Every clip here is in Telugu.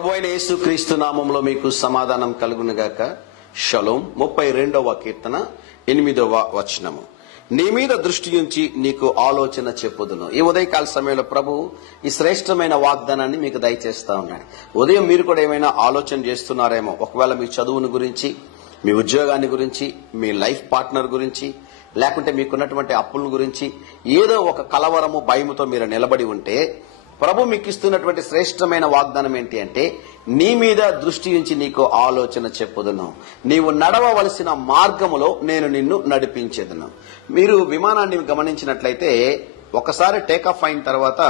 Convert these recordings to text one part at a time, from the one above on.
ప్రభువైన యేసుక్రీస్తు నామములో మీకు సమాధానం కలుగునుగాక. షలోం. 32వ కీర్తన 8వ వచనము. నీ మీద దృష్టి ఉంచి నీకు ఆలోచన చెప్పుదును. ఈ ఉదయకాల సమయంలో ప్రభు ఈ శ్రేష్టమైన వాగ్దానాన్ని మీకు దయచేస్తా ఉన్నాడు. ఉదయం మీరు కూడా ఏమైనా ఆలోచన చేస్తున్నారేమో, ఒకవేళ మీ చదువుని గురించి, మీ ఉద్యోగాన్ని గురించి, మీ లైఫ్ పార్ట్నర్ గురించి, లేకుంటే మీకున్నటువంటి అప్పుల గురించి ఏదో ఒక కలవరము, భయముతో మీరు నిలబడి ఉంటే ప్రభు మీకు ఇస్తున్నటువంటి శ్రేష్టమైన వాగ్దానం ఏంటి అంటే, నీ మీద దృష్టి ఉంచి నీకు ఆలోచన చెప్పుదును, నీవు నడవవలసిన మార్గములో నేను నిన్ను నడిపించేదును. మీరు విమానాన్ని గమనించినట్లయితే ఒకసారి టేకాఫ్ అయిన తర్వాత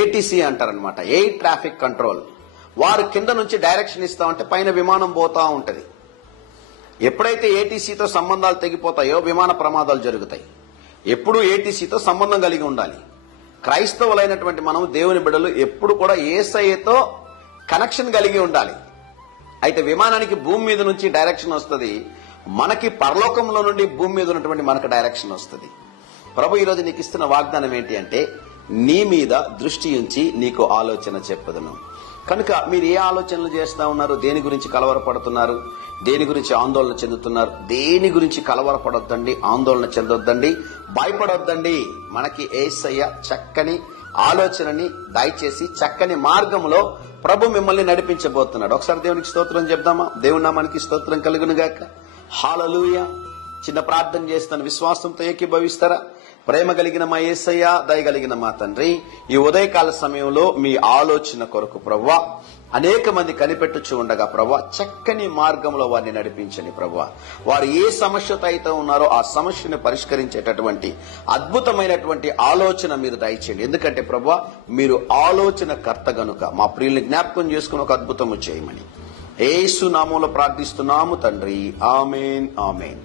ఏటీసీ అంటారనమాట, ఎయిర్ ట్రాఫిక్ కంట్రోల్. వారు కింద నుంచి డైరెక్షన్ ఇస్తామంటే పైన విమానం పోతా ఉంటది. ఎప్పుడైతే ఏటీసీతో సంబంధాలు తెగిపోతాయో విమాన ప్రమాదాలు జరుగుతాయి. ఎప్పుడు ఏటీసీతో సంబంధం కలిగి ఉండాలి. క్రైస్తవులైనటువంటి మనం, దేవుని బిడ్డలు, ఎప్పుడు కూడా యేసయ్యతో కనెక్షన్ కలిగి ఉండాలి. అయితే విమానానికి భూమి మీద నుంచి డైరెక్షన్ వస్తుంది, మనకి పరలోకంలో నుండి భూమి మీద ఉన్నటువంటి మనకు డైరెక్షన్ వస్తుంది. ప్రభు ఈరోజు నీకు ఇస్తున్న వాగ్దానం ఏంటి అంటే, నీ మీద దృష్టి ఉంచి నీకు ఆలోచన చెప్పుదును. కనుక మీరు ఏ ఆలోచనలు చేస్తా ఉన్నారు? దేని గురించి కలవరపడుతున్నారు? దేని గురించి ఆందోళన చెందుతున్నారు? దేని గురించి కలవరపడొద్దండి, ఆందోళన చెందొద్దండి, భయపడొద్దండి. మనకి యేసయ్య చక్కని ఆలోచనని దయచేసి చక్కని మార్గంలో ప్రభు మిమ్మల్ని నడిపించబోతున్నాడు. ఒకసారి దేవునికి స్తోత్రం చెప్దామా? దేవుని నామానికి స్తోత్రం కలుగునుగాక. హల్లెలూయా. చిన్న ప్రార్థన చేస్తాను, విశ్వాసంతో ఏకీభవిస్తారా? ప్రేమ కలిగిన మా యేసయ్య, దయగలిగిన మా తండ్రి, ఈ ఉదయకాల సమయంలో మీ ఆలోచన కొరకు ప్రభువా అనేక మంది కనిపెట్టుచు ఉండగా ప్రభువా చక్కని మార్గంలో వారిని నడిపించండి. ప్రభువా వారు ఏ సమస్యతో అయితే ఉన్నారో ఆ సమస్యను పరిష్కరించేటటువంటి అద్భుతమైనటువంటి ఆలోచన మీరు దయచేయండి. ఎందుకంటే ప్రభువా మీరు ఆలోచన కర్త గనుక మా ప్రియుల్ని జ్ఞాపకం చేసుకుని ఒక అద్భుతము చేయమని యేసు నామములో ప్రార్థిస్తున్నాము తండ్రి. ఆమేన్, ఆమేన్.